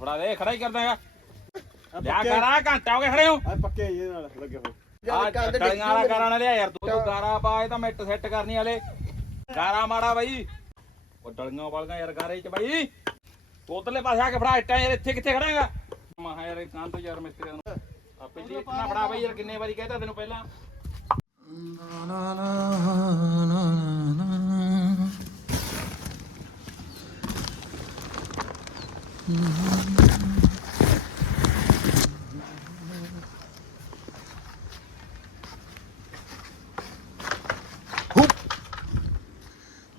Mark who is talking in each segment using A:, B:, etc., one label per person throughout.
A: ਫੜਾ ਦੇ ਖੜਾ ਹੀ ਕਰਦਾ ਹੈਗਾ ਲਿਆ ਕਰ ਘੰਟਾ ਹੋ ਗਿਆ ਖੜੇ ਹੋ
B: ਆ ਪੱਕੇ ਇਹਦੇ ਨਾਲ ਲੱਗੇ ਹੋਏ
A: ਆ ਟਲੀਆਂ ਵਾਲਾ ਕਰਾਂ ਲਿਆ ਯਾਰ ਤੂੰ ਤੂੰ ਗਾਰਾ ਪਾ ਇਹ ਤਾਂ ਮਿੱਟ ਸੈੱਟ ਕਰਨੀ ਹਲੇ ਗਾਰਾ ਮਾੜਾ ਬਾਈ ਉਹ ਟਲੀਆਂ ਵਾਲੀਆਂ ਯਾਰ ਗਾਰੇ ਚ ਬਾਈ ਉਧਰਲੇ ਪਾਸੇ ਆ ਕੇ ਫੜਾ ਇੱਟਾਂ ਯਾਰ ਇੱਥੇ ਕਿੱਥੇ ਖੜਾਂਗਾ ਮਹਾ ਯਾਰ ਕੰਨ ਤੋਂ ਯਾਰ ਮਿਸਤਰੀ ਨੂੰ ਆਪੇ ਜੀ ਇਤਨਾ ਫੜਾ ਬਾਈ ਯਾਰ ਕਿੰਨੇ ਵਾਰੀ ਕਹਿਤਾ ਤੈਨੂੰ ਪਹਿਲਾਂ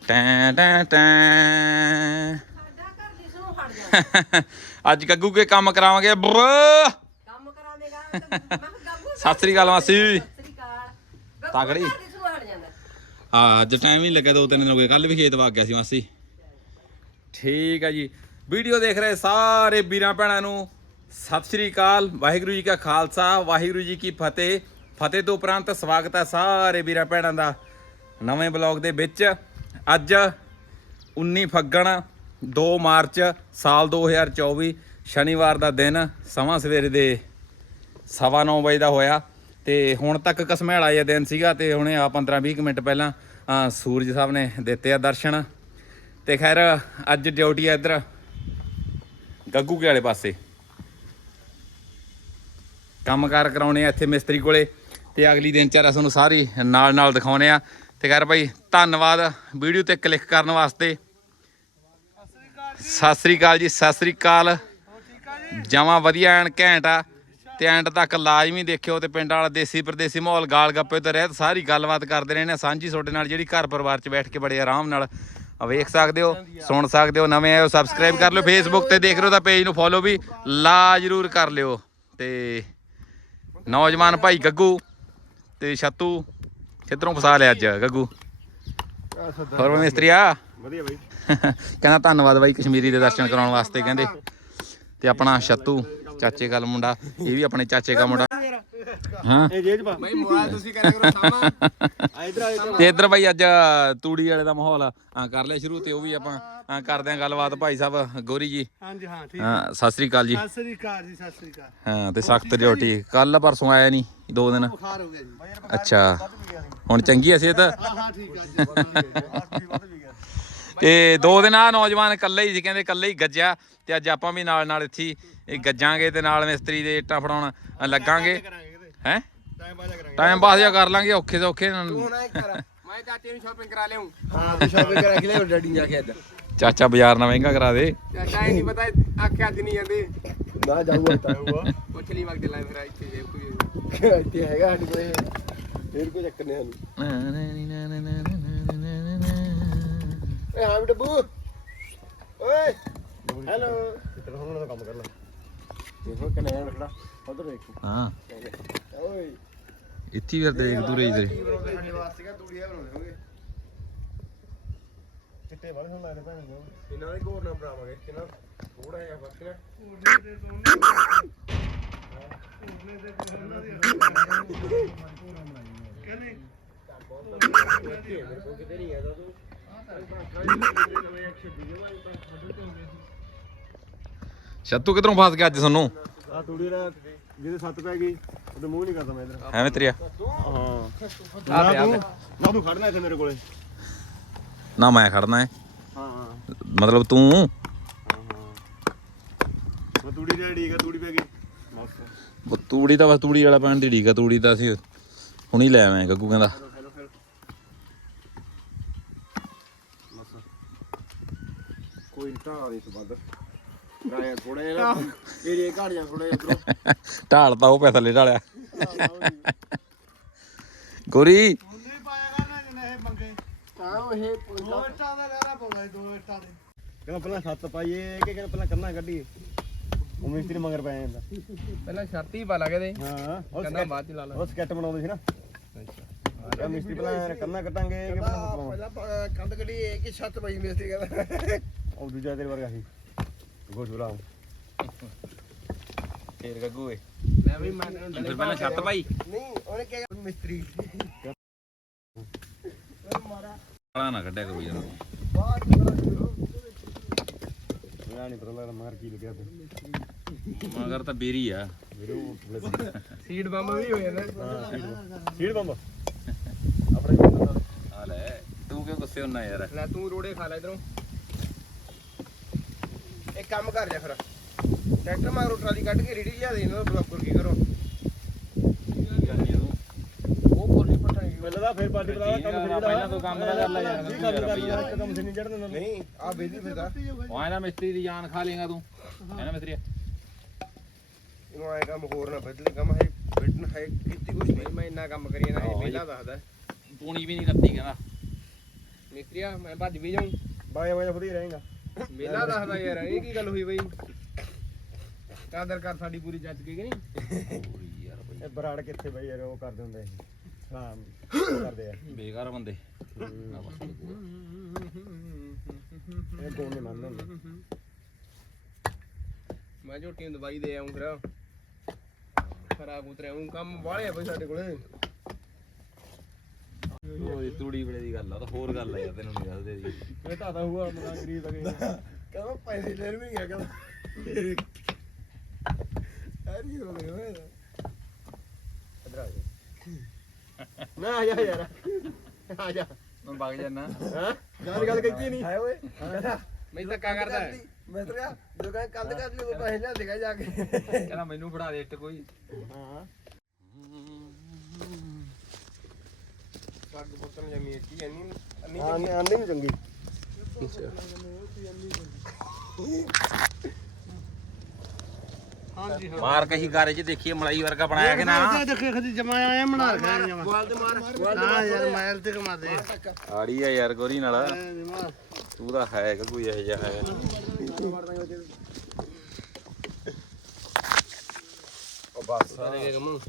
A: ਟੈਂ ਅੱਜ ਗੱਗੂ ਕੇ ਕੰਮ ਕਰਾਵਾਂਗੇ ਬਰ।
C: ਕੰਮ ਕਰਾਵੇਂਗਾ
A: ਸਤਿ ਸ੍ਰੀ ਅਕਾਲ ਮਾਸੀ।
C: ਜਾਂਦਾ।
A: ਹਾਂ ਅੱਜ ਟਾਈਮ ਹੀ ਲੱਗਾ ਦੋ ਤਿੰਨ ਦਿਨ ਹੋ ਗਏ ਕੱਲ ਵੀ ਖੇਤ ਵਗ ਗਿਆ ਸੀ ਮਾਸੀ। ਠੀਕ ਹੈ ਜੀ। ਵੀਡੀਓ ਦੇਖ ਰਹੇ ਸਾਰੇ ਵੀਰਾਂ ਭੈਣਾਂ ਨੂੰ। ਸਤਿ ਸ੍ਰੀ ਅਕਾਲ, ਵਾਹਿਗੁਰੂ ਜੀ ਕਾ ਖਾਲਸਾ, ਵਾਹਿਗੁਰੂ ਜੀ ਕੀ ਫਤਿਹ। ਫਤਿਹ ਤੋਂ ਉਪਰੰਤ ਸਵਾਗਤ ਹੈ ਸਾਰੇ ਵੀਰਾਂ ਭੈਣਾਂ ਦਾ ਨਵੇਂ ਬਲੌਗ ਦੇ ਵਿੱਚ। ਅੱਜ 19 ਫੱਗਣ 2 ਮਾਰਚ ਸਾਲ 2024 ਸ਼ਨੀਵਾਰ ਦਾ ਦਿਨ, ਸਮਾਂ ਸਵੇਰੇ ਦੇ ਸਵਾ ਨੌ ਵਜੇ ਦਾ ਹੋਇਆ। ਤੇ ਹੁਣ ਤੱਕ ਕਸਮੈਲਾ ਜਿਹਾ ਦਿਨ ਸੀਗਾ ਤੇ ਹੁਣੇ ਆ 15-20 ਮਿੰਟ ਪਹਿਲਾਂ ਸੂਰਜ ਸਾਹਿਬ ਨੇ ਦਿੱਤੇ ਆ ਦਰਸ਼ਨ। ਤੇ ਖੈਰ, ਅੱਜ ਡਿਊਟੀ ਆ ਇੱਧਰ। ਗੱਗੂ ਕੇ ਵਾਲੇ ਪਾਸੇ? ਕੰਮਕਾਰ ਕਰਾਉਣੇ ਆ ਇੱਥੇ ਮਿਸਤਰੀ ਕੋਲੇ ਤੇ ਅਗਲੀ ਦਿਨ ਚਾਰਾ ਤੁਹਾਨੂੰ ਸਾਰੀ ਨਾਲ ਨਾਲ ਦਿਖਾਉਣੇ ਆ। ਤੇ ਖੈਰ ਭਾਈ, ਧੰਨਵਾਦ ਵੀਡੀਓ ਤੇ ਕਲਿੱਕ ਕਰਨ ਵਾਸਤੇ। ਸਤਿ ਸ੍ਰੀ ਅਕਾਲ ਜੀ, ਸਤਿ ਸ੍ਰੀ ਅਕਾਲ। ਜਮਾ ਵਧੀਆ ਐਨ ਘੈਂਟ ਆ ਤੇ ਐਂਡ ਤੱਕ ਲਾਜ਼ਮੀ ਦੇਖਿਓ ਤੇ ਪਿੰਡ ਵਾਲਾ ਦੇਸੀ ਪਰਦੇਸੀ ਮਾਹੌਲ ਗਾਲ ਗੱਪੇ ਤੇ ਰਹਿਤ ਸਾਰੀ ਗੱਲਬਾਤ ਕਰਦੇ ਰਹਿੰਦੇ ਨੇ ਸਾਂਝੀ ਤੁਹਾਡੇ ਨਾਲ ਜਿਹੜੀ ਘਰ ਪਰਿਵਾਰ 'ਚ ਬੈਠ ਕੇ ਬੜੇ ਆਰਾਮ ਨਾਲ ਆ ਵੇਖ ਸਕਦੇ ਹੋ ਸੁਣ ਸਕਦੇ ਹੋ ਨਵੇਂ ਆਏ ਹੋ ਸਬਸਕ੍ਰਾਈਬ ਕਰ ਲਿਓ ਫੇਸਬੁੱਕ ਤੇ ਦੇਖ ਰਹੇ ਹੋ ਤਾਂ ਪੇਜ ਨੂੰ ਫੋਲੋ ਵੀ ਲਾ ਜਰੂਰ ਕਰ ਲਿਓ। ਤੇ ਨੌਜਵਾਨ ਭਾਈ ਗੱਗੂ ਤੇ ਛੱਤੂ ਕਿੱਧਰੋਂ ਫਸਾ ਲਿਆ ਅੱਜ ਗੱਗੂ? ਹੋਰ ਮਿਸਤਰੀਆ
B: ਵਧੀਆ ਬਾਈ।
A: ਕਹਿੰਦਾ ਧੰਨਵਾਦ ਬਾਈ ਕਸ਼ਮੀਰੀ ਦੇ ਦਰਸ਼ਨ ਕਰਾਉਣ ਵਾਸਤੇ ਕਹਿੰਦੇ। ਤੇ ਆਪਣਾ ਛੱਤੂ ਚਾਚੇ ਕਾ ਮੁੰਡਾ ਇਹ ਵੀ ਆਪਣੇ ਚਾਚੇ ਕਾ ਮੁੰਡਾ। ਹਾਂ।
B: ਇਹ ਜੇਜ ਪਾ।
D: ਭਾਈ ਮੋਬਾਈਲ ਤੁਸੀਂ ਕਰਿਆ ਕਰੋ ਸਾਮਾ
B: ਆ ਇਧਰ ਆ ਇੱਧਰ
A: ਤੇ ਇੱਧਰ ਬਾਈ ਅੱਜ ਤੂੜੀ ਵਾਲੇ ਦਾ ਮਾਹੌਲ ਆ ਕਰ ਲਿਆ ਸ਼ੁਰੂ ਤੇ ਉਹ ਵੀ ਆਪਾਂ ਕਰਦੇ ਆਂ ਗੱਲਬਾਤ ਭਾਈ ਸਾਹਿਬ ਗੋਰੀ ਜੀ।
B: ਹਾਂਜੀ ਹਾਂ ਠੀਕ।
A: ਹਾਂ ਸਤਿ ਸ੍ਰੀ ਅਕਾਲ ਜੀ।
B: ਸਤਿ ਸ੍ਰੀ ਅਕਾਲ ਜੀ ਸਤਿ ਸ੍ਰੀ ਅਕਾਲ।
A: ਹਾਂ ਤੇ ਸਖਤ ਡਿਊਟੀ ਕੱਲ ਪਰਸੋਂ ਆਇਆ ਨਹੀਂ ਦੋ ਦਿਨ।
B: ਬੁਖਾਰ ਹੋ ਗਿਆ ਜੀ।
A: ਅੱਛਾ। ਹੁਣ ਚੰਗੀ ਅਸੀਂ ਤਾਂ
B: ਹਾਂ ਹਾਂ ਠੀਕ ਆ ਜੀ ਵੱਧ ਵੀ ਗਿਆ।
A: ਤੇ ਦੋ ਦਿਨ ਆ ਨੌਜਵਾਨ ਇਕੱਲੇ ਹੀ ਸੀ ਕਹਿੰਦੇ ਇਕੱਲੇ ਹੀ ਗੱਜਿਆ। ਤੇ ਅੱਜ ਆਪਾਂ ਵੀ ਨਾਲ ਨਾਲ ਇੱਥੇ ਹੀ ਇਹ ਗੱਜਾਂਗੇ ਤੇ ਨਾਲ ਮਿਸਤਰੀ ਦੇ ਇੱਟਾਂ ਫੜਾਉਣ ਲੱਗਾਂਗੇ। ਹੈ
B: ਟਾਈਮ ਬਾਜਾ ਕਰਾਂਗੇ
A: ਟਾਈਮ ਪਾਸ ਜਿਹਾ ਕਰ ਲਾਂਗੇ ਔਖੇ ਸੌਖੇ
D: ਹੁਣ ਐ ਕਰ ਮੈਂ ਚਾਚੇ ਨੂੰ ਸ਼ਾਪਿੰਗ ਕਰਾ ਲਿਆਉਂ
B: ਹਾਂ ਤੂੰ ਸ਼ਾਪਿੰਗ ਕਰਾ ਕੇ ਲਿਆਓ ਡੈਡੀ ਜਾ ਕੇ ਅੱਜ
A: ਚਾਚਾ ਬਾਜ਼ਾਰ ਨਾ ਮਹਿੰਗਾ ਕਰਾ ਦੇ
D: ਚਾਚਾ ਇਹ ਨਹੀਂ ਪਤਾ ਆਖਿਆ ਅੱਜ ਨਹੀਂ ਜਾਂਦੇ
B: ਨਾ ਜਾਊਗਾ ਤਾਂ ਹੋਊਗਾ
D: ਪੁੱਛ ਲਈ ਵਕਤ ਲਾਇ ਫਿਰ ਇੱਥੇ ਜੇ ਕੋਈ
B: ਇੱਥੇ ਹੈਗਾ ਸਾਡੇ ਕੋਲੇ ਫੇਰ ਕੋਈ ਚੱਕਰ ਨਹੀਂ ਸਾਨੂੰ ਏ ਹਾਂ ਬਿਟਬੂ ਓਏ ਹੈਲੋ ਤੇਰਾ ਹੁਣ ਦਾ ਕੰਮ ਕਰ ਲੈ ਦੇਖੋ ਕਿੰਨੇ ਆ ਖੜਾ ਉਧਰ ਦੇਖੋ।
A: ਹਾਂ।
B: ਓਏ।
A: ਇੱਥੇ ਫਿਰਦੇ ਇੱਕ ਦੂਰੇ ਇਧਰ।
B: ਸਾਡੇ ਵਾਸਤੇ ਕਾ ਤੂੜੀਆਂ ਬਣਾਉਂਦੇ ਹੋਗੇ ਚਿੱਟੇ ਵਾਲੇ ਹੁਣ ਲੱਗਦੇ ਭੈਣ ਜੋ ਇਹਨਾਂ ਦੇ ਘੋੜ ਨਾ ਬਣਾਵਾਂਗੇ। ਕਿੰਨਾ ਥੋੜਾ ਜਿਹਾ ਫ਼ਰਕ ਨਾ
A: ਛੱਤੂ ਕਿਧਰੋਂ ਫਸ ਗਿਆ ਅੱਜ ਤੁਹਾਨੂੰ?
B: ਆ ਤੂੜੀ ਦਾ ਜਿਹਦੇ ਸੱਤ ਪੈ ਗਈ ਉਹਦੇ ਮੂੰਹ ਨਹੀਂ ਕਰਦਾ ਮੈਂ ਇਧਰ।
A: ਐਵੇਂ ਤੇਰਿਆ
B: ਹਾਂ। ਨਾ ਤੂੰ ਨਾ ਤੂੰ ਖੜਨਾ ਇੱਥੇ ਮੇਰੇ ਕੋਲੇ।
A: ਨਾ ਮੈਂ ਖੜਨਾ ਹੈ
B: ਹਾਂ ਹਾਂ।
A: ਮਤਲਬ ਤੂੰ?
B: ਹਾਂ ਹਾਂ। ਮੈਂ ਤੂੜੀ ਦੀ ਠੀਕ ਆ ਤੂੜੀ ਪੈ ਗਈ। ਬਸ।
A: ਉਹ ਤੂੜੀ ਤਾਂ ਬਸ ਤੂੜੀ ਵਾਲਾ ਪੈਣ ਦੀ ਢੀਕ ਆ ਤੂੜੀ ਤਾਂ ਅਸੀਂ ਹੁਣੀ ਲੈ ਆਵੇਂ ਗੱਗੂ ਕਹਿੰਦਾ।
B: ਹੈਲੋ ਫਿਰ। ਬਸ। ਕੋਈ ਨਹੀਂ ਸਬੰਧ ਰਾਇਆ ਥੋੜਾ ਜਿਹਾ ਨਾ ਏਰੀਆ ਘੜ ਜਾ ਥੋੜਾ ਜਿਹਾ ਇਧਰੋਂ
A: ਢਾਲ ਤਾਂ ਉਹ ਪੈਸਾ ਲੈ ਢਾਲਿਆ। ਗੋਰੀ।
B: ਨਹੀਂ ਪਾਇਆ ਕਰਨਾ ਜਿਹਨੇ ਇਹ ਮੰਗੇ ਤਾਂ ਉਹ ਇਹ ਦੋ ਇੱਟਾਂ ਦਾ ਲੈਣਾ ਪਾਉਂਦਾ ਦੋ ਇੱਟਾਂ ਦੇ। ਕਹਿੰਦਾ ਪਹਿਲਾਂ ਸੱਤ ਪਾਈਏ ਕਿ ਕਹਿੰਦਾ ਪਹਿਲਾਂ ਕੰਨਾ ਕੱਢੀਏ। ਉਹ ਮਿਸਤਰੀ ਮਗਰ ਪੈ ਜਾਂਦਾ।
D: ਪਹਿਲਾਂ ਸ਼ਰਤ ਹੀ ਪਾ ਲਾ ਕੇ
B: ਹਾਂ ਉਹ
D: ਕਹਿੰਦਾ ਬਾਅਦ ਚ ਲਾ ਲਾ।
B: ਉਹ ਸਕੈਟ ਬਣਾਉਂਦੇ ਸੀ ਨਾ। ਅੱਛਾ। ਮਿਸਤਰੀ ਪਹਿਲਾਂ ਕੰਨਾ ਕੱਟਾਂਗੇ ਕਿ ਪਹਿਲਾਂ
D: ਪਹਿਲਾਂ ਕੰਧ ਕੱਢੀ ਕਿ ਛੱਤ ਪਈ ਮੇਸਤਰੀ ਕਹਿੰਦਾ।
B: ਉਹ ਦੂਜਾ ਤੇਰੇ ਵਰਗਾ ਸੀ। ਗੋਸ਼ੂਰਾ
A: ਫੇਰ ਗੱਗੂ ਏ।
D: ਮੈਂ ਵੀ ਮੈਂ
A: ਫਿਰ ਪਹਿਲਾਂ ਛੱਤ ਭਾਈ
D: ਨਹੀਂ ਉਹਨੇ ਕਿਹਾ ਮਿਸਤਰੀ।
A: ਗਾਲਾਂ ਨਾ ਕੱਢਿਆ ਕਰੋ ਯਾਰ।
B: ਆ ਨਹੀਂ ਪਤਾ ਲੱਗਦਾ ਮਾਰ ਕੀ ਲੱਗਿਆ ਤੇ
A: ਮਗਰ ਤਾਂ ਬੇਰੀ ਆ।
D: ਸੀਡ ਬੰਬ ਵੀ ਹੋ ਜਾਂਦਾ
B: ਸੀੜ ਬੰਬ। ਆਪਣੇ ਕੋਲ ਤਾਂ
A: ਆ ਲੈ ਤੂੰ ਕਿਉਂ ਗੁੱਸੇ ਹੁੰਨਾ ਯਾਰ?
D: ਲੈ ਤੂੰ ਰੋੜੇ ਖਾ ਲੈ ਇਧਰੋਂ। ਇੱਕ ਕੰਮ ਕਰ ਜਾ ਫਿਰ। ਟਰੈਕਟਰ ਮਗਰੋਂ ਟਰਾਲੀ ਕੱਢ ਕੇ ਰੇੜੀ ਲਿਆ ਦੇ ਇਹਨਾਂ ਦਾ ਬਲੌਕਰ ਕੀ ਕਰੋ। ਉਹ ਕੋਲੀ ਪੱਟਣ
B: ਪਹਿਲਾਂ ਤਾਂ ਫੇਰ ਪਾਰਟੀ ਬੁਲਾਵਾ ਕੰਮ
A: ਠੀਕ ਆ,
B: ਕਰੀ
A: ਪਹਿਲਾਂ ਤੂੰ ਕੰਮ ਤਾਂ ਕਰ ਲੈ ਯਾਰ,
B: ਕੀ ਕੰਮ ਕਰ ਯਾਰ ਇੱਕ ਕੰਮ ਨਹੀਂ ਚੜਨ ਦਿੰਦਾ।
D: ਨਹੀਂ ਆ ਬੇਲੀ ਫਿਰਦਾ
A: ਉਹ ਇਹਦਾ ਮਿਸਤਰੀ ਦੀ ਜਾਨ ਖਾ ਲੇਗਾ ਤੂੰ। ਹੈਨਾ ਮਿਸਤਰੀ?
D: ਇਹਨੂੰ ਆਏ ਕੰਮ ਹੋਰ ਨਾ ਬਦਲੇ ਕੰਮ ਹੈ ਬਿਟਨ ਹੈ ਕੀਤੀ ਕੁਛ ਨਹੀਂ। ਮੈਂ ਇੰਨਾ ਕੰਮ ਕਰੀ ਨਾ ਇਹ ਪਹਿਲਾਂ ਦੱਸਦਾ।
A: ਪੂਣੀ ਵੀ ਨਹੀਂ ਕਰਦੀ ਕਹਿੰਦਾ।
D: ਮਿਸਤਰੀਆ ਮੈਂ ਭੱਜ ਵੀ ਜਾਉਂ
B: ਬਾਏ ਬਾਏ ਵਧੀਆ ਰਹੇਗਾ।
D: ਮੇਲਾ ਦੱਸਦਾ ਯਾਰ ਇਹ ਕੀ ਗੱਲ ਹੋਈ ਬਈ? ਕਾਦਰ ਕਰ ਸਾਡੀ ਪੂਰੀ ਜੱਜ ਕੇ ਕਿ ਨਹੀਂ?
B: ਇਹ ਬਰਾੜ ਕਿੱਥੇ ਬਈ ਯਾਰ ਉਹ ਕਰਦੇ ਹੁੰਦੇ ਸੀ। ਹਾਂ ਕਰਦੇ ਆ।
A: ਬੇਕਾਰ ਬੰਦੇ।
B: ਇਹ ਕੋਣ ਨਹੀਂ ਮੰਨਦਾ
D: ਮੈਂ ਝੋਟੀ ਨੂੰ ਦਵਾਈ ਦੇ ਆਉਂ ਫਿਰ। ਖਰਾਬ ਉਤਰੇ ਆਉਂ ਕੰਮ ਵਾਲੇ ਆ ਬਈ ਸਾਡੇ ਕੋਲੇ।
A: ਉਹ ਤੂੜੀ ਬੜੇ ਦੀ ਗੱਲ ਆ ਉਹ ਤਾਂ ਹੋਰ ਗੱਲ ਆ ਯਾਰ ਤੈਨੂੰ ਨਹੀਂ ਦੱਸਦੇ ਦੀ
B: ਇਹ ਤਾਂ ਤਾਂ ਹੁਆ ਮਗਾ ਗਰੀਬ ਅਗੇ
D: ਕਹਿੰਦਾ ਪੈਸੇ ਲੈਣ ਵੀ ਗਿਆ ਕਹਿੰਦਾ। ਨਹੀਂ ਹੋ ਗਿਆ ਇਧਰ ਆ ਜਾ।
B: ਨਾ ਆ ਜਾ ਯਾਰ। ਆ ਜਾ।
A: ਮੈਂ ਵਗ ਜਾਣਾ
B: ਹਾਂ? ਗੱਲ ਗੱਲ ਕੀਤੀ ਨਹੀਂ
D: ਹਾਏ ਓਏ। ਮੈਂ ਧੱਕਾ ਕਰਦਾ। ਮੈਂ ਤਾਂ ਜੋ ਕਹਿੰਦਾ ਕੱਲ ਕਰ ਲਈ ਉਹ ਪੈਸੇ ਲਿਆ ਦੇਗਾ ਜਾ ਕੇ।
A: ਕਹਿੰਦਾ ਮੈਨੂੰ ਫੜਾ ਦੇ ਇੱਟ ਕੋਈ।
B: ਹਾਂ।
D: ਪੱਗ ਪੁੱਤਨ ਜਮੀ ਕੀ ਨਹੀਂ
B: ਹਾਂ ਆਂਦੇ ਨਹੀਂ ਚੰਗੀ।
A: ਮਾਰ ਕਹੀ ਗਾਰੇ 'ਚ ਦੇਖੀਏ ਮਲਾਈ ਵਰਗਾ ਬਣਾਇਆ ਕਿ ਨਾ।
B: ਦੇਖੇ ਖਦੀ ਜਮਾ ਆਇਆ ਬਣਾ ਕੇ
D: ਗੋਲ ਤੇ ਮਾਰ
B: ਹਾਂ ਯਾਰ ਮਾਇਲ ਤੇ ਕਮਾ ਦੇ।
A: ਆੜੀ ਆ ਯਾਰ ਗੋਰੀ ਨਾਲ। ਤੂੰ ਤਾਂ ਹੈ ਕਿ ਕੋਈ ਇਹ ਜਿਹਾ ਹੈ।
D: ਉਹ ਬਸ। ਸਾਰੇ ਕਮੂ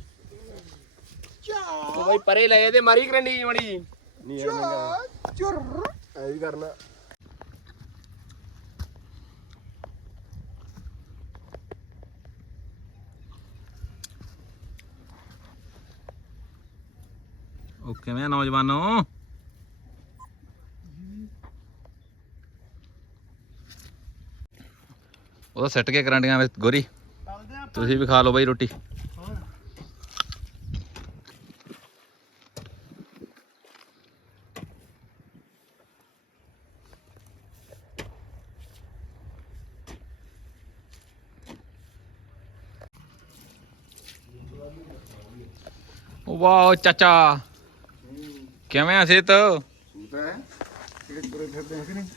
D: ਉਹ ਬਈ ਪਰੇ ਲੈ ਤੇ ਮਾਰੀ ਕਰੰਡੀ ਮੜੀ
B: ਨਹੀਂ ਯਾਰ ਮੰਗਾ
D: ਚੁਰ। ਐ ਵੀ ਕਰਨਾ।
A: ਉਹ ਕਿਵੇਂ ਆ ਨੌਜਵਾਨੋ? ਉਹਦਾ ਸੱਟ ਕੇ ਕਰੰਡੀਆਂ ਵਿੱਚ ਗੋਰੀ। ਤੁਸੀਂ ਵੀ ਖਾ ਲਓ ਬਾਈ ਰੋਟੀ। ਵਾਓ ਚਾਚਾ। ਕਿਵੇਂ ਆ ਸਿਹਤ?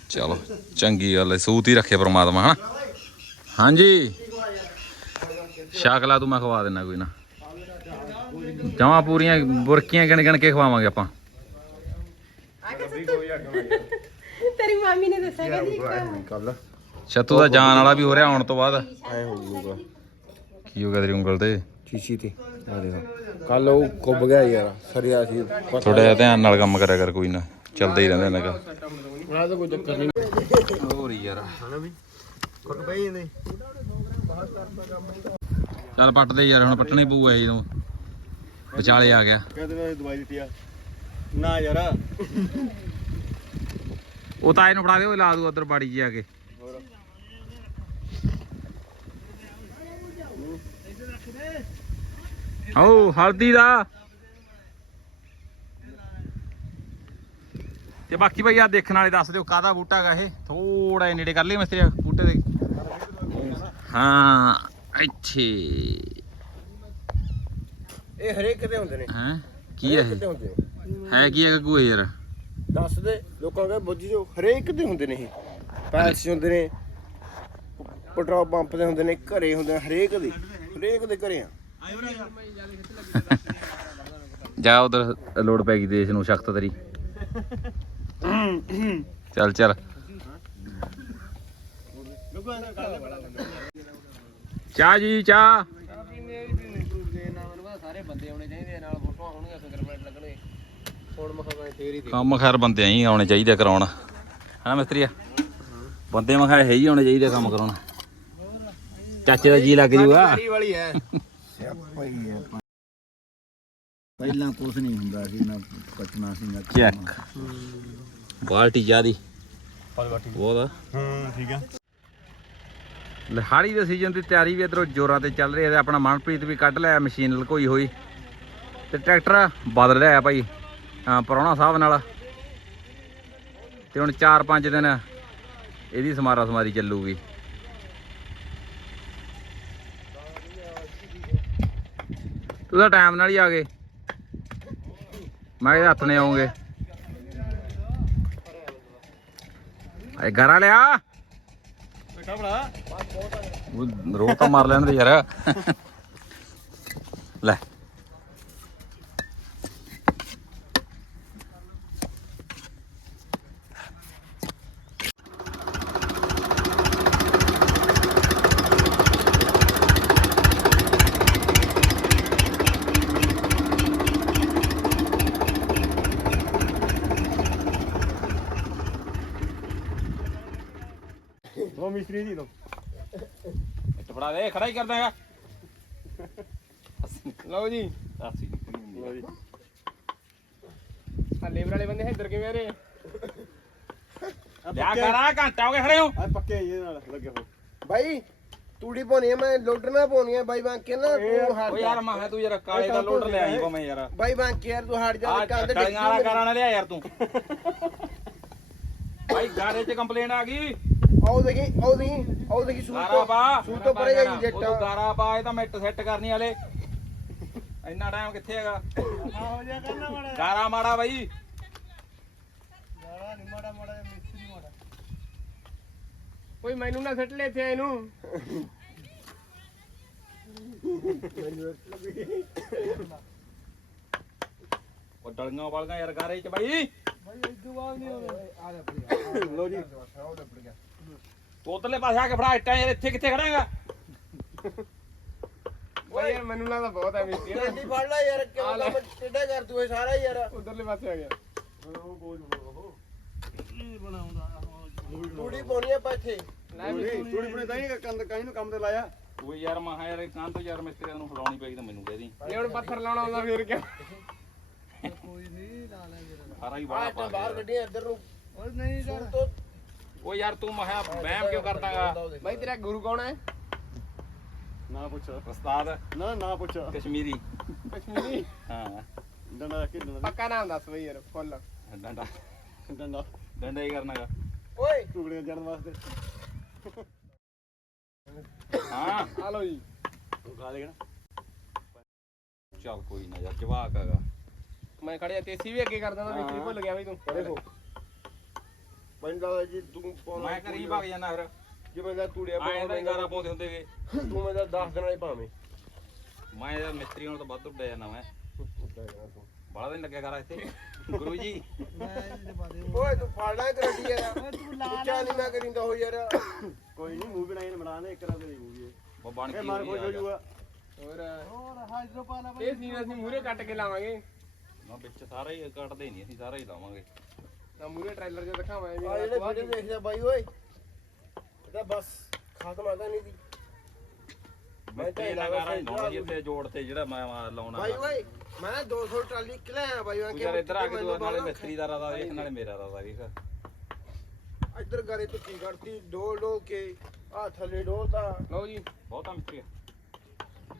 A: ਚਲੋ ਚੰਗੀ ਗੱਲ ਹੈ। ਸੂਤ ਹੀ ਰੱਖੇ ਪ੍ਰਮਾਤਮਾ ਹਨਾ? ਹਾਂਜੀ। ਸ਼ਾਕਲਾ ਤੂੰ ਮੈਂ ਖਵਾ ਦੇਣਾ ਕੋਈ ਨਾ। ਜਮਾ ਪੂਰੀਆਂ ਬੁਰਕੀਆਂ ਗਿਣ ਗਿਣ ਕੇ ਖਵਾਵਾਂਗੇ ਆਪਾਂ।
C: ਤੇਰੀ ਮਾਮੀ ਨੇ ਦੱਸਿਆ ਕਹਿੰਦੀ
B: ਕੱਲ
A: ਛੱਤੂ ਦਾ ਜਾਨ ਵਾਲਾ ਵੀ ਹੋ ਰਿਹਾ ਆਉਣ ਤੋਂ ਬਾਅਦ।
B: ਐ ਹੋ ਜਾਊਗਾ
A: ਕੀ ਹੋ ਗਿਆ ਤੇਰੀ ਉਂਗਲ ਤੇ?
B: ਸ਼ੀਸ਼ੀ ਤੇ। ਆ ਦੇਖੋ ਕੱਲ ਉਹ ਕੁੱਬ ਗਿਆ ਯਾਰ ਸਰਿਆ ਸੀ।
A: ਥੋੜਾ ਜਿਹਾ ਧਿਆਨ ਨਾਲ ਕੰਮ ਕਰਿਆ ਕਰ ਕੋਈ ਨਾ ਚੱਲਦਾ ਹੀ ਰਹਿੰਦਾ ਨਗਾ।
B: ਬਣਾ ਤਾਂ ਕੋਈ ਚੱਕਰ ਨਹੀਂ
A: ਹੋਰ ਯਾਰ।
B: ਹਣਾ ਵੀ? ਕੁੱਟ ਪਈ ਜਾਂਦੇ
A: ਚੱਲ ਪੱਟ ਦੇ ਯਾਰ ਹੁਣ ਪੱਟਣੀ ਪਊ ਐ ਜਦੋਂ ਵਿਚਾਲੇ ਆ ਗਿਆ।
B: ਕਹਿੰਦੇ ਨੇ ਦਵਾਈ ਦਿੱਤੀ ਆ। ਨਾ ਯਾਰ।
A: ਉਹ ਤਾਂ ਇਹਨੂੰ ਫੜਾ ਦੇ ਉਹ ਲਾ ਦੂ ਉਧਰ ਬਾੜੀ ਜਾ ਕੇ। ਓ ਹਲਦੀ ਦਾ। ਤੇ ਬਾਕੀ ਭਾਈ ਆ ਦੇਖਣ ਵਾਲੇ ਦੱਸ ਦਿਓ ਕਾਹਦਾ ਬੂਟਾ ਹੈਗਾ ਇਹ। ਥੋੜਾ ਜਿਹਾ ਨੇੜੇ ਕਰ ਲਈ ਮਿਸਤਰੀ ਬੂਟੇ ਦੇ। ਹਾਂ ਇੱਥੇ।
D: ਇਹ ਹਰੇਕ ਕਿਤੇ ਹੁੰਦੇ ਨੇ।
A: ਹੈ? ਕੀ ਹੈ ਇਹ? ਹੈ ਕੀ ਹੈ ਇਹ ਯਾਰ?
D: ਦੱਸ ਦੇ ਲੋਕਾਂ ਕਹਿੰਦੇ ਬੁੱਝ ਜੋ ਹਰੇਕ ਦੇ ਹੁੰਦੇ ਨੇ ਇਹ। ਪੈਲਸ ਹੁੰਦੇ ਨੇ ਪੈਟਰੋਲ ਪੰਪ ਦੇ ਹੁੰਦੇ ਨੇ ਘਰੇ ਹੁੰਦੇ ਨੇ ਹਰੇਕ ਦੇ। ਹਰੇਕ ਦੇ ਘਰੇ ਆ।
A: ਜਾ ਉਧਰ ਲੋਡ ਪੈ ਗਈ ਦੇਸ਼ ਨੂੰ ਸਖਤ ਤੇਰੀ। ਚੱਲ ਚੱਲ। ਚਾਹ ਜੀ, ਚਾਹ। ਕੰਮ ਖੈਰ ਬੰਦੇ ਆਈ ਆਉਣੇ ਚਾਹੀਦੇ ਕਰਾਉਣ। ਹਾਂ ਮਿਸਤਰੀਆ? ਬੰਦੇ ਮਖਾ ਹੈ ਹੀ ਆਉਣੇ ਚਾਹੀਦੇ ਕੰਮ ਕਰਾਉਣ। ਚਾਚੇ ਦਾ ਜੀ ਲੱਗ ਜੂਗਾ।
D: ਵਾਲੀ ਵਾਲੀ ਹੈ
B: ਪਹਿਲਾਂ ਕੁਝ ਨਹੀਂ ਹੁੰਦਾ ਸੀ, ਨਾ ਪਚਣਾ ਸੀ, ਨਾ
A: ਚੈੱਕ ਬਾਲਟੀ ਜਿਆਦੀ। ਬਹੁਤ ਆ।
B: ਹਾਂ ਠੀਕ ਆ
A: ਲਹਾੜੀ ਦੇ ਸੀਜ਼ਨ ਦੀ ਤਿਆਰੀ ਵੀ ਇਧਰੋਂ ਜ਼ੋਰਾਂ ਤੇ ਚੱਲ ਰਹੀ ਹੈ ਤੇ ਆਪਣਾ ਮਨਪ੍ਰੀਤ ਵੀ ਕੱਢ ਲਿਆ, ਮਸ਼ੀਨ ਲਕੋਈ ਹੋਈ। ਤੇ ਟਰੈਕਟਰ ਬਦਲ ਲਿਆ ਭਾਈ ਹਾਂ ਪਰੌਣਾ ਸਾਹਿਬ ਨਾਲ। ਤੇ ਹੁਣ 4-5 ਦਿਨ ਇਹਦੀ ਸਮਾਰਾ ਸਮਾਰੀ ਚੱਲੂਗੀ। ਤੂੰ ਤਾਂ ਟਾਈਮ ਨਾਲ ਹੀ ਆ ਗਏ। ਮੈਂ ਇਹਦੇ ਹੱਥ ਨੇ ਆਉਂਗੇ। ਆਏ ਘਰਾਂ ਲਿਆ
B: ਬੈਠਾ ਭਰਾ।
A: ਉਹ ਤਾਂ ਮਾਰ ਲੈਣ ਦੇ ਯਾਰ। ਲੈ
B: ਉਹ ਮਿਸਤਰੀ ਜੀ ਲੋ
A: ਇੱਟ ਫੜਾ ਦੇ ਖੜਾ ਹੀ ਕਰਦਾ ਹੈਗਾ।
D: ਲਓ ਜੀ।
A: ਆਸੀ ਨਿਕਲੀ ਹੁੰਦੀ
B: ਲੋ ਜੀ।
D: ਆ ਲੇਬਰ ਵਾਲੇ ਬੰਦੇ ਇੱਧਰ ਕਿਵੇਂ ਆ ਰਹੇ
B: ਆ?
A: ਲਿਆ ਕਰਾ ਘੰਟਾ ਹੋ ਗਿਆ ਖੜੇ ਹੋ।
B: ਆ ਪੱਕੇ ਇਹਦੇ ਨਾਲ ਲੱਗੇ ਹੋ
D: ਬਾਈ ਤੂੜੀ ਪਾਉਣੀ ਆ ਮੈਂ ਲੋਡਰ ਨਾ ਪਾਉਣੀ ਆ। ਬਾਈ ਬਾਂਕੇ ਨਾ ਤੂੰ ਹਟ
A: ਓ
D: ਜਾ।
A: ਯਾਰ ਮੈਂ ਤੂੰ ਯਾਰ ਕਾਲੇ ਦਾ ਲੋਡ ਲੈ ਆਈ ਭਾਵੇਂ ਯਾਰ।
D: ਬਾਈ ਬਾਂਕੇ ਯਾਰ ਤੂੰ ਹਟ ਜਾ ਕੰਧ
A: ਟਲੀਆਂ ਵਾਲਾ
D: ਡਿੱਗੀ
A: ਕਰਾਣਾ ਲਿਆ ਯਾਰ ਤੂੰ। ਭਾਈ ਗਾਰੇ 'ਚ ਕੰਪਲੇਂਟ ਆ ਗਈ।
D: ਆਉ ਦੇਖੀ ਆਉ ਦੇਖੀ ਆਉ ਦੇਖੀ ਸੂਟ
A: ਗਾਰਾ
D: ਤੋਂ ਸੂਟ ਤੋਂ ਪਰੇ ਜਾਈ
A: ਉਹ
D: ਜੱਟ।
A: ਤੂੰ ਗਾਰਾ ਬਾ ਇਹ ਤਾਂ ਮਿੱਟ ਸੈੱਟ ਕਰਨੀ ਹਲੇ। ਇੰਨਾ ਟਾਈਮ ਕਿੱਥੇ ਹੈਗਾ?
B: ਆਹੋ ਜਾ ਕਰਨਾ ਮਾੜਾ
A: ਗਾਰਾ ਮਾੜਾ ਬਾਈ।
B: ਯਾਰਾ ਨਹੀਂ ਮਾੜਾ ਮਾੜਾ ਮਿਸਤਰੀ ਮਾੜਾ।
D: ਓਏ ਮੈਨੂੰ ਨਾ ਸੱਟ ਲੈ ਇੱਥੇ ਇਹਨੂੰ
A: ਉਹ ਡਲੀਆਂ ਵਾਲੀਆਂ ਯਾਰ ਗਾਰੇ 'ਚ ਬਾਈ।
B: ਲੋ ਜੀ।
A: ਤੂੰ ਉਧਰਲੇ ਪਾਸੇ ਆ ਕੇ ਫੜਾ ਇੱਟਾਂ ਯਾਰ ਇੱਥੇ ਕਿੱਥੇ ਖੜਾਂਗਾ
D: ਓਏ ਯਾਰ ਮੈਨੂੰ ਲੱਗਦਾ ਬਹੁਤ ਐ ਮਿਸਤਰੀ ਜਲਦੀ ਫੜ ਲੈ ਯਾਰ ਕਿਉਂ ਕੰਮ ਟੇਡਾ ਕਰ ਤੂੰ ਇਹ ਸਾਰਾ ਯਾਰ। ਉਧਰਲੇ ਪਾਸੇ ਆ ਗਿਆ।
B: ਉਹ ਬੋਝ ਉਹ
D: ਤੂੜੀ ਪਾਉਣੀ ਆ ਪਾਥੇ
B: ਤੂੜੀ ਤੂੜੀ। ਬਣੇ ਤਾਂ ਹੀ ਕੰਦ ਕਾਈ ਨੂੰ ਕੰਮ ਤੇ ਲਾਇਆ?
A: ਉਹ ਯਾਰ ਮਹਾ ਯਾਰ ਕਾਂ ਤੋਂ ਯਾਰ ਮਿਸਤਰੀਆਂ ਨੂੰ ਫੜਾਉਣੀ ਪਏਗੀ ਤਾਂ ਮੈਨੂੰ ਕਹਿ ਦੀ।
D: ਜੇ ਹੁਣ ਪੱਥਰ ਲਾਉਣਾ ਆਉਂਦਾ ਫੇਰ ਕਿਆ
A: ਸਾਰਾ ਹੀ
D: ਆ
A: ਬਾਹਰ
D: ਇੱਟਾਂ ਬਾਹਰ ਕੱਢੀਆਂ ਇੱਧਰ ਨੂੰ।
B: ਉਹ ਨਹੀਂ
D: ਸੂਟ ਤੋਂ।
A: ਉਹ ਯਾਰ ਤੂੰ ਮਹਾ ਵਹਿਮ ਕਿਉਂ ਕਰਦਾਗਾ?
D: ਬਾਈ ਤੇਰਾ ਗੁਰੂ ਕੌਣ ਹੈ?
B: ਨਾ ਪੁੱਛ।
A: ਉਸਤਾਦ।
B: ਨਾ ਨਾ ਪੁੱਛ।
A: ਕਸ਼ਮੀਰੀ।
D: ਕਸ਼ਮੀਰੀ?
A: ਹਾਂ।
B: ਡੰਡਾ ਰੱਖ ਕੇ ਡੰਡਾ।
D: ਪੱਕਾ ਨਾਮ ਦੱਸ ਬਈ ਯਾਰ ਫੁੱਲ।
A: ਡੰਡਾ।
B: ਡੰਡਾ।
A: ਡੰਡਾ ਹੀ ਕਰਨਾਗਾ
D: ਓਏ!
B: ਟੁਕੜੀਆਂ ਜੜਨ ਵਾਸਤੇ।
A: ਹਾਂ।
D: ਆ ਲਓ ਜੀ।
B: ਉਹ ਖਾ ਲੇਗਾ
A: ਚੱਲ ਕੋਈ ਨਾ ਯਾਰ ਜਵਾਕ ਹੈਗਾ।
D: ਮੈਂ ਖੜਿਆ ਤੇਸੀ ਵੀ ਅੱਗੇ ਕਰ ਦਿੰਦਾ ਮਿਸਤਰੀ ਭੁੱਲ ਗਿਆ ਬਈ ਤੂੰ। ਦੇਖੋ। ਬੰਦਾ ਜੀ ਤੂੰ
A: ਮੈਂ ਕਰੀ ਭਗ ਜਾਣਾ ਫਿਰ।
D: ਜਿਵੇਂ ਦਾ ਤੂੜਿਆ
A: ਆਏ ਤਾਂ ਗਾਰਾ ਪਾਉਂਦੇ ਹੁੰਦੇਗੇ
D: ਤੂੰ ਮੈਂ ਤਾਂ 10 ਦਿਨਾਂ ਹੀ ਭਾਵੇਂ।
A: ਮੈਂ ਯਾਰ ਮਿਸਤਰੀ ਹੁਣ ਤਾਂ ਵੱਧ ਉੱਡਿਆ ਜਾਣਾ ਮੈਂ। ਬੜਾ ਦਿਨ ਲੱਗਿਆ ਕਰਾ ਇੱਥੇ। ਗੁਰੂ ਜੀ।
D: ਓਏ ਤੂੰ ਫੜ ਲੈ ਕਰਦੀ ਯਾਰ। ਤੂੰ ਲਾ ਨਹੀਂ ਮੈਂ ਕਰਿੰਦਾ ਹੋ ਯਾਰ।
B: ਕੋਈ ਨਹੀਂ ਮੂਵੀ ਬਣਾਈ ਨੇ ਬਣਾਣੇ ਇੱਕ ਰਾਤ ਦੀ ਮੂਵੀ
A: ਉਹ ਬਣ ਕੀ
B: ਮਾਰ ਹੋ
A: ਆ
B: ਜੂਗਾ।
D: ਹੋਰ। ਹੋਰ ਹਾਜ਼ਰ ਪਾ ਲਾ ਇਹ ਸੀਨ ਅਸੀਂ ਮੂਰੇ ਕੱਟ ਕੇ ਲਾਵਾਂਗੇ।
A: ਨਾ ਵਿੱਚ ਸਾਰਾ ਹੀ ਕੱਟਦੇ ਨਹੀਂ ਅਸੀਂ ਸਾਰਾ ਹੀ ਲਾਵਾਂਗੇ।
D: ਤਾਂ ਮੂਰੇ ਟ੍ਰੇਲਰ 'ਚ ਦਿਖਾਵਾਂਗੇ ਵੀ ਆ ਜਿਹੜੇ ਵੀਡੀਓ ਦੇਖਦਾ ਬਾਈ ਓਏ। ਇਹਦਾ ਬਸ ਖਤਮ ਆਦਾ ਨਹੀਂ ਦੀ।
A: ਮੈਂ ਤਾਂ ਇਹ ਲਗਾ ਲਾਉਣਾ ਜੀ ਇੱਥੇ ਜੋੜ ਤੇ ਜਿਹੜਾ ਮੈਂ ਮੈਂ ਲਾਉਣਾ
D: ਬਾਈ ਓਏ ਮੈਂ ਨਾ 200 ਟਰਾਲੀ ਕਿਲਾਇਆ ਬਾਈ ਮੈਂ
A: ਤੂੰ ਯਾਰ ਇੱਧਰ ਆ ਕੇ ਤੂੰ ਨਾਲੇ ਮਿਸਤਰੀ ਦਾ ਰਾਦਾ ਵੇਖ ਨਾਲੇ ਮੇਰਾ ਰਾਦਾ ਵੇਖ।
D: ਇੱਧਰ ਗਰੇ ਤੂੰ ਕੀ ਕਰਤੀ ਡੋਲ ਡੋਲ ਕੇ ਆ ਥੱਲੇ ਡੋਲਤਾ ਲਓ ਜੀ।
A: ਬਹੁਤਾ ਮਿਸਤਰੀ ਆ।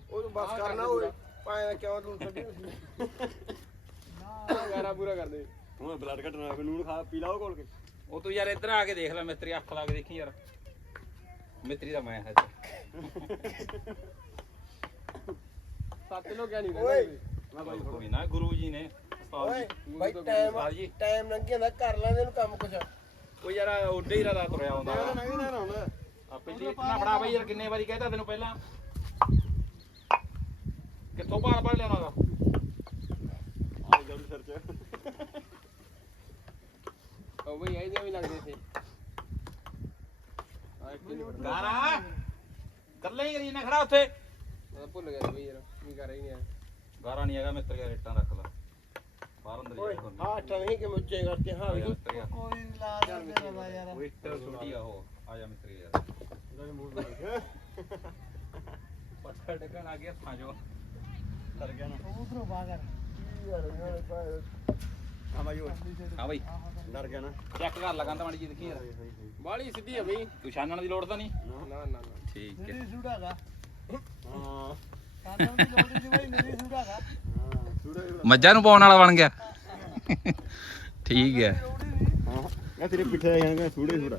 D: ਉਹ ਤੂੰ ਬਸ ਕਰਨਾ ਓਏ ਪਾਇਆ ਕਿਉਂ ਤੂੰ ਛੱਡੀ ਨਾ ਗਾਰਾ ਪੂਰਾ ਕਰ ਦੇ।
B: ਹੁਣ ਬਲੱਡ ਘਟਣਾ ਫਿਰ ਨੂਨ ਖਾ ਪੀ ਲਾਓ ਕੋਲ ਕੇ।
A: ਉਹ ਤੂੰ ਯਾਰ ਇੱਧਰ ਆ ਕੇ ਦੇਖ ਲੈ ਮਿਸਤਰੀ ਅੱਖ ਲਾ ਕੇ ਦੇਖੀ ਯਾਰ। ਮਿਸਤਰੀ ਦਾ ਮੈਂ ਹੈ
D: ਸੱਤ ਲੋ ਕਿਆ ਨਹੀਂ
B: ਓਏ।
A: ਨਾ ਭਾਈ ਕੋਈ ਨਾ ਗੁਰੂ ਜੀ ਨੇ ਉਸਤਾਦ
D: ਓਏ
A: ਜੀ
D: ਬਾਈ ਟਾਈਮ
A: ਉਸਤਾਦ ਜੀ।
D: ਟਾਈਮ ਲੰਘ ਜਾਂਦਾ ਕਰ ਲੈਂਦੇ ਨੂੰ ਕੰਮ ਕੁਛ।
A: ਉਹ ਯਾਰ ਉੱਡੇ ਹੀ ਰਾਦਾ ਤੁਰਿਆ ਆਉਂਦਾ।
B: ਮੈਂ ਨਹੀਂ ਨਾ ਹੁੰਦਾ।
A: ਆ ਪਹਿਲੀ ਇਤਨਾ ਫੜਾ ਬਈ ਯਾਰ ਕਿੰਨੇ ਵਾਰੀ ਕਹਿਤਾ ਤੈਨੂੰ ਪਹਿਲਾਂ। ਕਿੱਥੋਂ ਬਾਹਰ ਪੜ ਲਿਆਉਣਾਗਾ
B: ਆ ਜਲਦੀ ਸਿਰ ਚ
D: ਉਹ ਬਈ ਇਹਦੇ ਵੀ ਲੱਗਦੇ ਸੀ।
A: ਗਾਰਾ ਕੱਲੇ ਹੀ ਕਰੀ ਨਾ ਖੜਾ ਉੱਥੇ।
D: ਮੈਂ ਭੁੱਲ ਗਿਆ ਬਈ ਯਾਰ ਕੀ ਕਰ ਰਹੀ ਨੇ
A: ਗਾਰਾ ਨਹੀਂ ਹੈਗਾ ਮਿੱਤਰ ਯਾਰ ਇੱਟਾਂ ਰੱਖ ਲੈ। ਬਾਹਰ ਅੰਦਰ ਜਾ ਕੇ
D: ਹਾਂ ਟਵੇਂ ਕਿ ਮੁੱਚੇ ਕਰਤੇ ਹਾਂ ਵੀ
A: ਮਿੱਤਰ ਯਾਰ
B: ਕੋਈ ਲਾ ਦੇ ਯਾਰ।
A: ਉਹ ਇੱਟ ਛੋਟੀ ਆ ਉਹ। ਆ ਜਾ ਮਿੱਤਰ ਯਾਰ।
B: ਜਦੋਂ ਮੂਵੀ ਬਣ
A: ਪੱਥਰ ਡਿੱਗਣ ਆ ਗਿਆ ਹੱਥਾਂ ਚੋਂ।
B: ਕਰ ਗਿਆ ਨਾ।
D: ਯਾਰ ਇਹਨਾਂ ਨੇ ਭਾਵੇਂ
B: ਆ ਬਾਈ ਓਏ।
A: ਹਾਂ ਬਈ।
B: ਡਰ ਗਿਆ ਨਾ।
A: ਚੈੱਕ ਕਰ ਲਗਾਂ ਤਾਂ ਮਾੜੀ ਜੀ ਦੇਖੀ ਯਾਰ।
D: ਬਾਲੀ ਸਿੱਧੀ ਆ ਬਈ।
A: ਤੂੰ ਛਾਨਣ ਦੀ ਲੋੜ ਤਾਂ ਨਹੀਂ?
D: ਨਾ। ਨਾ ਨਾ
A: ਠੀਕ ਹੈ।
B: ਹਾਂ।
A: ਮੱਝਾਂ ਨੂੰ ਪਾਉਣ ਵਾਲਾ ਬਣ ਗਿਆ। ਠੀਕ ਹੈ।
B: ਹਾਂ। ਇਹ ਤੇਰੇ ਪਿੱਠੇ ਆ ਜਾਣਗੇ ਸੂੜੇ ਸੂੜਾ।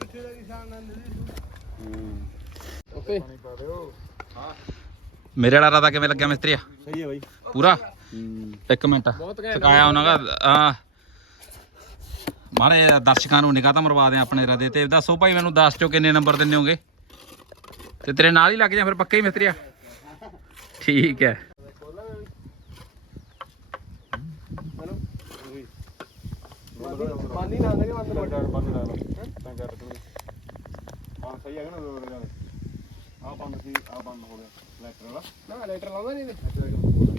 D: ਓਕੇ।
A: ਮੇਰੇ ਵਾਲਾ ਰਾਦਾ ਕਿਵੇਂ ਲੱਗਿਆ ਮਿਸਤਰੀਆ?
B: ਸਹੀ ਹੈ ਬਾਈ।
A: ਪੂਰਾ?
B: ਹੂੰ।
A: ਇੱਕ ਮਿੰਟ। ਸਿਕਾਇਆ ਉਹਨਾਂ ਦਾ। ਆ ਮਾਰੇ ਦਰਸ਼ਕਾਂ ਨੂੰ ਨਿਗਾਹ ਤਾਂ ਮਰਵਾ ਦੇ ਆਪਣੇ ਰਦੇ ਤੇ। ਦੱਸੋ ਭਾਈ ਮੈਨੂੰ 10 ਚੋਂ ਕਿੰਨੇ ਨੰਬਰ ਦਿੰਦੇ ਹੋਗੇ। ਤੇ ਤੇਰੇ ਨਾਲ ਹੀ ਲੱਗ ਜਾ ਫਿਰ ਪੱਕਾ ਹੀ ਮਿਸਤਰੀਆ। ਠੀਕ ਹੈ।
D: ਪਾਣੀ ਨਾ ਆਂਦੇ ਬੰਦ
B: ਕਰ ਬੰਦ ਕਰ ਤਾਂ ਕਰ ਤੂੰ ਹਾਂ ਸਹੀ ਹੈਗਾ ਨਾ ਦੋ ਦੇ ਆ ਬੰਦ ਸੀ ਆ ਬੰਦ ਹੋ ਗਿਆ। ਲੈਟਰ ਵਾਲਾ।
D: ਨਾ ਲੈਟਰ ਲਾਉਂਦਾ ਨਹੀਂ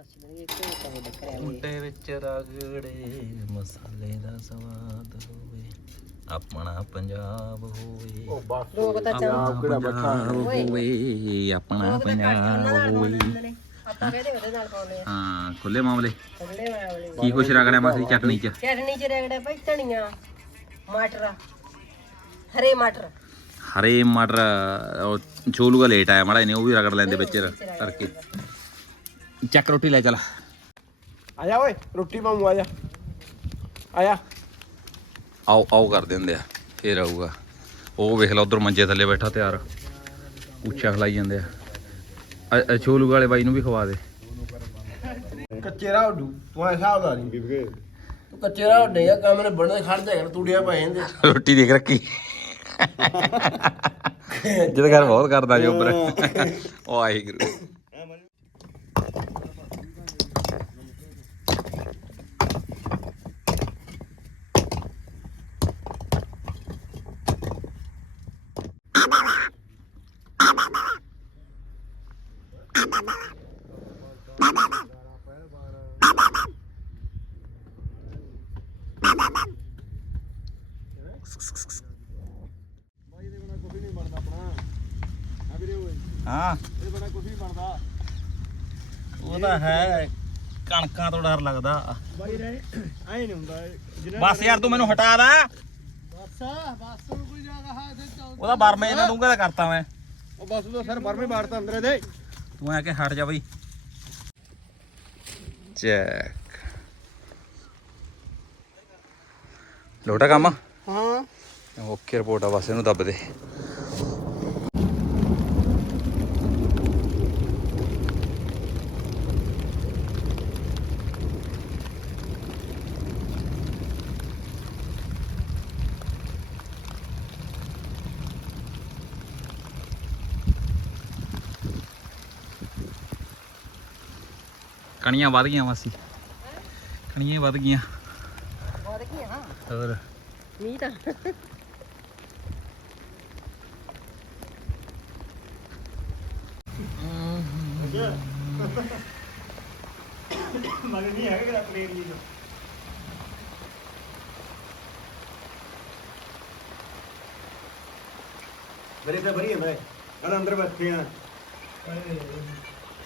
D: ਤੇ
A: ਮੁੰਡੇ ਵਿੱਚ ਰਗੜੇ ਮਸਾਲੇ ਦਾ ਸਵਾਦ ਹੋਵੇ ਆਪਣਾ ਪੰਜਾਬ ਹੋਵੇ।
C: ਲੋਕ ਤਾਂ ਚੰਦ
D: ਕਿਹੜਾ ਬੱਠਾ
A: ਹੋਵੇ ਆਪਣਾ
C: ਲੋਕ ਤਾਂ ਘੱਟ ਉਹਨਾਂ ਨਾਲ
A: ਪੰਜਾਬ ਹੋਵੇ।
C: ਹੁੰਦੇ ਨੇ ਆਪਾਂ ਕਹਿੰਦੇ ਉਹਦੇ ਨਾਲ ਪਾਉਂਦੇ ਆ?
A: ਹਾਂ ਖੁੱਲੇ ਮਾਮਲੇ।
C: ਥੱਲੇ ਵਾਲੇ
A: ਕੀ ਕੁਛ ਰਗੜਿਆ ਮਾਸੀ ਚਟਨੀ ਚ?
C: ਚਟਨੀ ਚ ਰਗੜੇ ਭਾਈ ਧਨੀਆ ਮਟਰ ਹਰੇ ਮਟਰ।
A: ਹਰੇ ਮਟਰ ਉਹ ਛੋਲੂਗਾ ਲੇਟ ਆਇਆ ਮਾੜਾ ਇਹਨੇ ਉਹ ਵੀ ਰਗੜ ਲੈਂਦੇ ਵਿੱਚ ਕਰਕੇ ਚੱਕ ਰੋਟੀ ਲੈ ਚੱਲ
D: ਆ ਜਾ ਓਏ ਰੋਟੀ ਪਾਉਂ ਆ ਜਾ ਆ ਜਾ
A: ਆਓ ਆਓ ਕਰ ਦਿੰਦੇ ਆ ਫੇਰ ਆਊਗਾ ਉਹ ਵੇਖ ਲਾ ਉਧਰ ਮੰਜੇ ਥੱਲੇ ਬੈਠਾ ਤਿਆਰ ਉੱਚਾ ਖਲਾਈ ਜਾਂਦੇ ਆ ਅ- ਅ ਛੋਲੂ ਵਾਲੇ ਬਾਈ ਨੂੰ ਵੀ ਖਵਾ ਦੇ
D: ਕੱਚੇ ਰਾਹ ਉੱਡੂ ਤੂੰ ਐ ਹਿਸਾਬ ਦਾ ਨਹੀਂ
B: ਬੀਬੀ
D: ਤੂੰ ਕੱਚੇ ਰਾਹ ਉੱਡੇ ਆ ਕੰਮ ਨੇ ਬਣਦੇ ਖੜ ਜਾਏਗਾ ਤੂੜੀਆਂ ਪੈ ਜਾਂਦੇ
A: ਰੋਟੀ ਦੇਖ ਰੱਖੀ ਜਿਹਦੇ ਘਰ ਬਹੁਤ ਕਰਦਾ ਜੀ ਉੱਪਰ ਉਹ ਆਈ ਗੁਰੂ
B: ਬਾਈ ਦੇ ਬਣਾ ਕੁਝ ਨਹੀਂ ਬਣਦਾ ਆਪਣਾ ਆ ਵੀਰੇ ਓਏ
A: ਹਾਂ
B: ਇਹ ਬਣਾ ਕੁਝ ਨਹੀਂ ਬਣਦਾ
A: ਉਹ ਤਾਂ ਹੈ। ਕਣਕਾਂ ਤੋਂ ਡਰ ਲੱਗਦਾ।
B: ਬਾਈ ਰਹੇ ਐ ਨਹੀਂ ਹੁੰਦਾ।
A: ਬਸ ਯਾਰ ਤੂੰ ਮੈਨੂੰ ਹਟਾ ਦਾ।
B: ਬਸ ਬਸ ਕੋਈ
A: ਉਹਦਾ ਬਰਮੇ ਦੂੰਗਾ ਤਾਂ ਕਰਤਾ ਮੈਂ?
B: ਉਹ ਬਸ ਉਹਦਾ ਸਰ ਬਰਮੇ ਮਾਰਤਾ ਅੰਦਰੇ ਦੇ।
A: ਤੂੰ ਆ ਕੇ ਹਟ ਜਾ ਬਈ। ਚੈੱਕ। ਲੋਟਾ ਕੰਮ?
B: ਹਾਂ।
A: ਓਕੇ ਰਿਪੋਰਟ ਆ ਬਸ ਇਹਨੂੰ ਦੱਬ ਦੇ। ਕਣੀਆਂ ਵੱਧ ਗਈਆਂ ਮਾਸੀ। ਕਣੀਆਂ ਵੱਧ ਗਈਆਂ।
C: ਬਹੁਤ ਕੀ ਹਾਂ
A: ਹੋਰ।
C: ਮੀਂਹ ਤਾਂ।
B: ਮਗਰ ਨਹੀਂ ਹੈਗਾ ਕਿਹੜਾ ਪਲੇਨ ਜੀ ਮੇਰੇ ਤਾਂ ਭਰੀ ਮੈਂ। ਕਹਿੰਦਾ ਅੰਦਰ ਬੈਠੇ ਆ।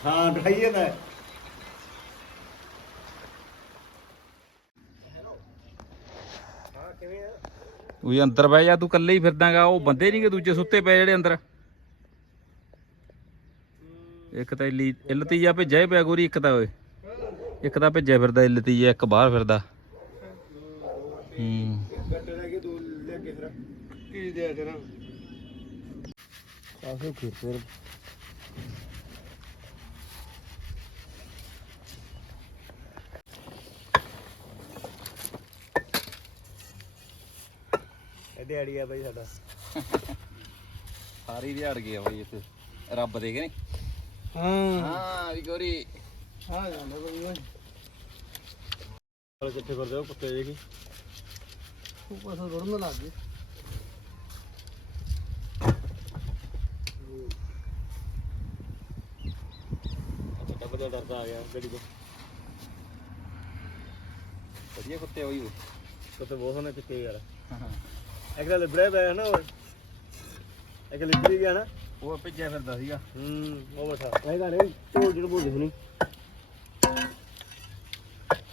B: ਹਾਂ ਢਾਈ ਜਾਂਦਾ
A: ਤੂੰ ਅੰਦਰ ਬਹਿ ਜਾ ਤੂੰ ਇਕੱਲੇ ਹੀ ਫਿਰਦਾਗਾ ਉਹ ਬੰਦੇ ਨਹੀਂਗੇ ਦੂਜੇ ਸੁੱਤੇ ਪਏ ਜਿਹੜੇ ਅੰਦਰ। ਇੱਕ ਤਾਂ ਇਲੀ ਇਲਤੀਆ ਭੇਜਿਆ ਹੀ ਪਿਆ ਗੋਰੀ ਇੱਕ ਤਾਂ ਓਏ। ਇੱਕ ਤਾਂ ਭੇਜਿਆ ਫਿਰਦਾ ਇਲਤੀਆ ਇੱਕ ਬਾਹਰ ਫਿਰਦਾ। ਹੂੰ।
B: ਕੇ ਦੋ ਲੈ ਕੇ ਫਿਰ ਕੀ ਦੇ ਦੇਣਾ
D: ਕਾਫੀ ਫਿਰ।
B: ਇਹ ਦਿਹਾੜੀ ਆ ਬਾਈ ਸਾਡਾ।
A: ਸਾਰੀ ਦਿਹਾੜ ਗਿਆ ਬਾਈ ਇੱਥੇ। ਰੱਬ ਦੇ ਕੇ ਨਹੀਂ?
B: ਹਾਂ।
A: ਹਾਂ ਵੀ ਗੋਰੀ।
B: ਹਾਂ ਜਾਂਦਾ ਕੋਈ ਓਏ ਕਿੱਥੇ ਕਰਦੇ ਹੋ ਕੁੱਤੇ ਜੇ ਕੀ?
D: ਉੱਪਰ ਤੋਂ ਰੁੜਨ ਲੱਗ ਗਏ।
B: ਅੱਛਾ ਡੱਬਾ ਡਰਦਾ ਆ ਗਿਆ ਗੱਡੀ ਤੋਂ।
A: ਵਧੀਆ ਕੁੱਤੇ ਹੋਈ ਓਏ
B: ਕੁੱਤੇ ਬਹੁਤ ਸੋਹਣੇ ਕੁੱਤੇ ਯਾਰ
A: ਹਾਂ।
B: ਇੱਕ ਤਾਂ ਲਿਬੜੇ ਪਏ ਨਾ ਓਏ ਇੱਕ ਲਿਬੜੀ ਗਿਆ ਨਾ।
A: ਉਹ ਭੇਜਿਆ ਫਿਰਦਾ ਸੀਗਾ।
B: ਹੂੰ ਉਹ ਬੈਠਾ। ਇਹ ਤਾਂ ਨਹੀਂ ਢੋਲ ਜਿਹੜਾ ਬੋਲਦੇ ਸੁਣੀ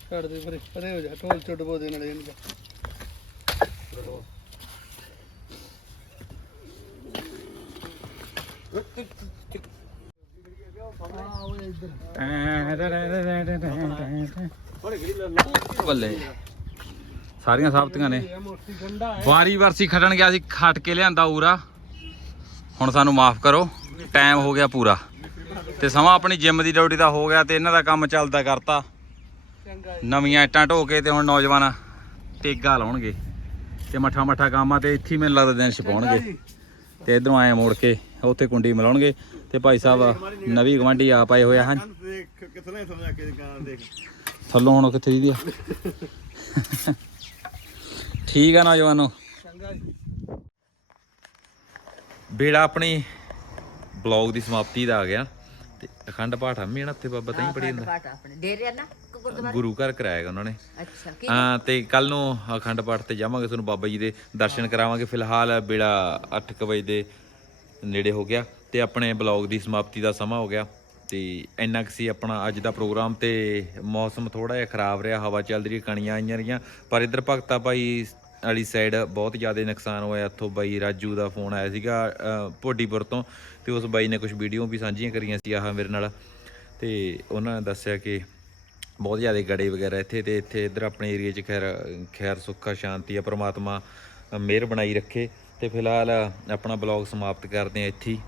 B: ਛੱਡ ਦੇ ਪਰੇ ਪਰੇ ਹੋ ਜਾ ਢੋਲ ਚੁੱਟ ਬੋ ਦੇ ਨਾਲ ਇਹਨੂੰ
A: ਬੱਲੇ। ਸਾਰੀਆਂ ਸਾਬਤੀਆਂ ਨੇ। ਵਾਰੀ ਵਰਸੀ ਖਟਣ ਗਿਆ ਸੀ ਖੱਟ ਕੇ ਲਿਆਂਦਾ ਊਰਾ। ਹੁਣ ਸਾਨੂੰ ਮਾਫ ਕਰੋ ਟਾਈਮ ਹੋ ਗਿਆ ਪੂਰਾ। ਤੇ ਸਮਾਂ ਆਪਣੀ ਜਿਮ ਦੀ ਡਿਊਟੀ ਦਾ ਹੋ ਗਿਆ ਤੇ ਇਹਨਾਂ ਦਾ ਕੰਮ ਚੱਲਦਾ ਕਰਤਾ। ਨਵੀਆਂ ਇੱਟਾਂ ਢੋ ਕੇ ਤੇ ਹੁਣ ਨੌਜਵਾਨ ਤੇਗਾ ਲਾਉਣਗੇ। ਤੇ ਮੱਠਾ ਮੱਠਾ ਕੰਮ ਆ ਤੇ ਇੱਥੇ ਮੈਨੂੰ ਲੱਗਦਾ ਦਿਨ ਛਪਾਉਣਗੇ। ਤੇ ਇਧਰੋਂ ਆਏ ਮੋੜ ਕੇ ਉੱਥੇ ਕੁੰਡੀ ਮਿਲਾਉਣਗੇ। ਤੇ ਭਾਈ ਸਾਹਿਬ ਨਵੀਂ ਗਵਾਂਢੀ ਆ ਪਾਏ ਹੋਇਆ ਹਨ ਥੱਲੋਂ ਹੁਣ ਕਿੱਥੇ ਦੀ ਆ? ਠੀਕ ਆ ਨੌਜਵਾਨੋ
B: ਚੰਗਾ ਜੀ।
A: ਬੇੜਾ ਆਪਣੀ ਬਲੌਗ ਦੀ ਸਮਾਪਤੀ ਦਾ ਆ ਗਿਆ। ਤੇ ਅਖੰਡ ਪਾਠ ਆ ਮੇਣਾ ਤੇ ਬਾਬਾ ਤਾਂ ਹੀ ਪੜੀ ਜਾਂਦਾ
C: ਪਾਟ ਆਪਣੇ। ਡੇਰੇ ਆ ਨਾ
A: ਗੁਰੂ ਘਰ ਕਰਾਏਗਾ ਉਹਨਾਂ ਨੇ।
C: ਅੱਛਾ
A: ਹਾਂ ਤੇ ਕੱਲ ਨੂੰ ਅਖੰਡ ਪਾਠ ਤੇ ਜਾਵਾਂਗੇ ਤੁਹਾਨੂੰ ਬਾਬਾ ਜੀ ਦੇ ਦਰਸ਼ਨ ਕਰਾਵਾਂਗੇ। ਫਿਲਹਾਲ ਬੇੜਾ 8:00 ਵਜੇ ਦੇ ਨੇੜੇ ਹੋ ਗਿਆ ਤੇ ਆਪਣੇ ਬਲੌਗ ਦੀ ਸਮਾਪਤੀ ਦਾ ਸਮਾਂ ਹੋ ਗਿਆ। ਤੇ ਇੰਨਾ ਕੁ ਸੀ ਆਪਣਾ ਅੱਜ ਦਾ ਪ੍ਰੋਗਰਾਮ ਤੇ ਮੌਸਮ ਥੋੜਾ ਜਿਹਾ ਖਰਾਬ ਰਿਹਾ ਹਵਾ ਚੱਲ ਰਹੀ ਕਣੀਆਂ ਆਈਆਂ ਰਹੀਆਂ। ਪਰ ਇੱਧਰ ਭਗਤਾ ਭਾਈ ਵਾਲੀ ਸਾਈਡ ਬਹੁਤ ਜ਼ਿਆਦਾ ਨੁਕਸਾਨ ਹੋਇਆ ਇੱਥੋਂ ਬਾਈ ਰਾਜੂ ਦਾ ਫੋਨ ਆਇਆ ਸੀਗਾ ਭੋਡੀਪੁਰ ਤੋਂ, ਤੇ ਉਸ ਬਾਈ ਨੇ ਕੁਝ ਵੀਡੀਓ ਵੀ ਸਾਂਝੀਆਂ ਕਰੀਆਂ ਸੀ ਆਹ ਮੇਰੇ ਨਾਲ। ਤੇ ਉਹਨਾਂ ਨੇ ਦੱਸਿਆ ਕਿ ਬਹੁਤ ਜ਼ਿਆਦਾ ਗੜੇ ਵਗੈਰਾ ਇੱਥੇ ਤੇ ਇੱਥੇ ਇਧਰ ਆਪਣੇ ਏਰੀਆ 'ਚ ਖੈਰ ਖੈਰ, ਸੁੱਖਾ, ਸ਼ਾਂਤੀ ਆ ਪ੍ਰਮਾਤਮਾ ਮਿਹਰ ਬਣਾਈ ਰੱਖੇ। ਤੇ ਫਿਲਹਾਲ ਆਪਣਾ ਬਲੌਗ ਸਮਾਪਤ ਕਰਦੇ ਆ ਇੱਥੇ ਹੀ।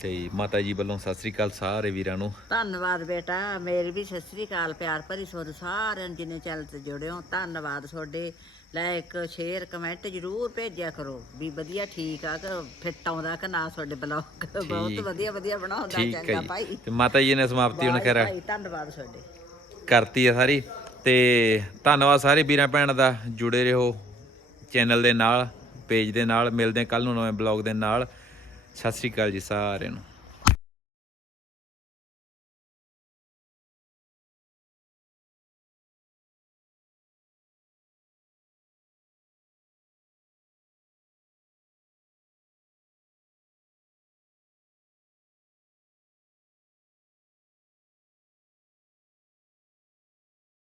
A: ਤੇ ਮਾਤਾ ਜੀ ਵੱਲੋਂ ਸਤਿ ਸ੍ਰੀ ਅਕਾਲ ਸਾਰੇ ਵੀਰਾਂ ਨੂੰ।
C: ਧੰਨਵਾਦ ਬੇਟਾ, ਮੇਰੀ ਵੀ ਸਤਿ ਸ੍ਰੀ ਅਕਾਲ, ਪਿਆਰ ਭਰੀ ਸੋਧ ਸਾਰਿਆਂ ਨੂੰ ਚੈਨਲ ਤੇ ਜੁੜਿਓ ਧੰਨਵਾਦ ਤੁਹਾਡੇ। ਲਾਇਕ ਸ਼ੇਅਰ ਕਮੈਂਟ ਜਰੂਰ ਭੇਜਿਆ ਕਰੋ ਵੀ ਵਧੀਆ ਠੀਕ ਆ ਕਿ ਫਿੱਟ ਆਉਂਦਾ ਕਿ ਨਾ ਤੁਹਾਡੇ ਬਲੌਗ। ਬਹੁਤ ਵਧੀਆ ਵਧੀਆ ਬਣਾਉਂਦਾ
A: ਠੀਕ ਹੈ
C: ਚੰਗਾ
A: ਜੀ।
C: ਭਾਈ।
A: ਤੇ ਮਾਤਾ ਜੀ ਨੇ ਸਮਾਪਤੀ ਹੁਣ ਖੈਰ
C: ਭਾਈ ਧੰਨਵਾਦ ਤੁਹਾਡੇ।
A: ਕਰਤੀ ਆ ਸਾਰੀ। ਤੇ ਧੰਨਵਾਦ ਸਾਰੇ ਵੀਰਾਂ ਭੈਣਾਂ ਦਾ ਜੁੜੇ ਰਹੋ ਚੈਨਲ ਦੇ ਨਾਲ ਪੇਜ ਦੇ ਨਾਲ। ਮਿਲਦੇ ਕੱਲ ਨੂੰ ਨਵੇਂ ਬਲੌਗ ਦੇ ਨਾਲ। ਸਤਿ ਸ੍ਰੀ ਅਕਾਲ ਜੀ ਸਾਰਿਆਂ ਨੂੰ।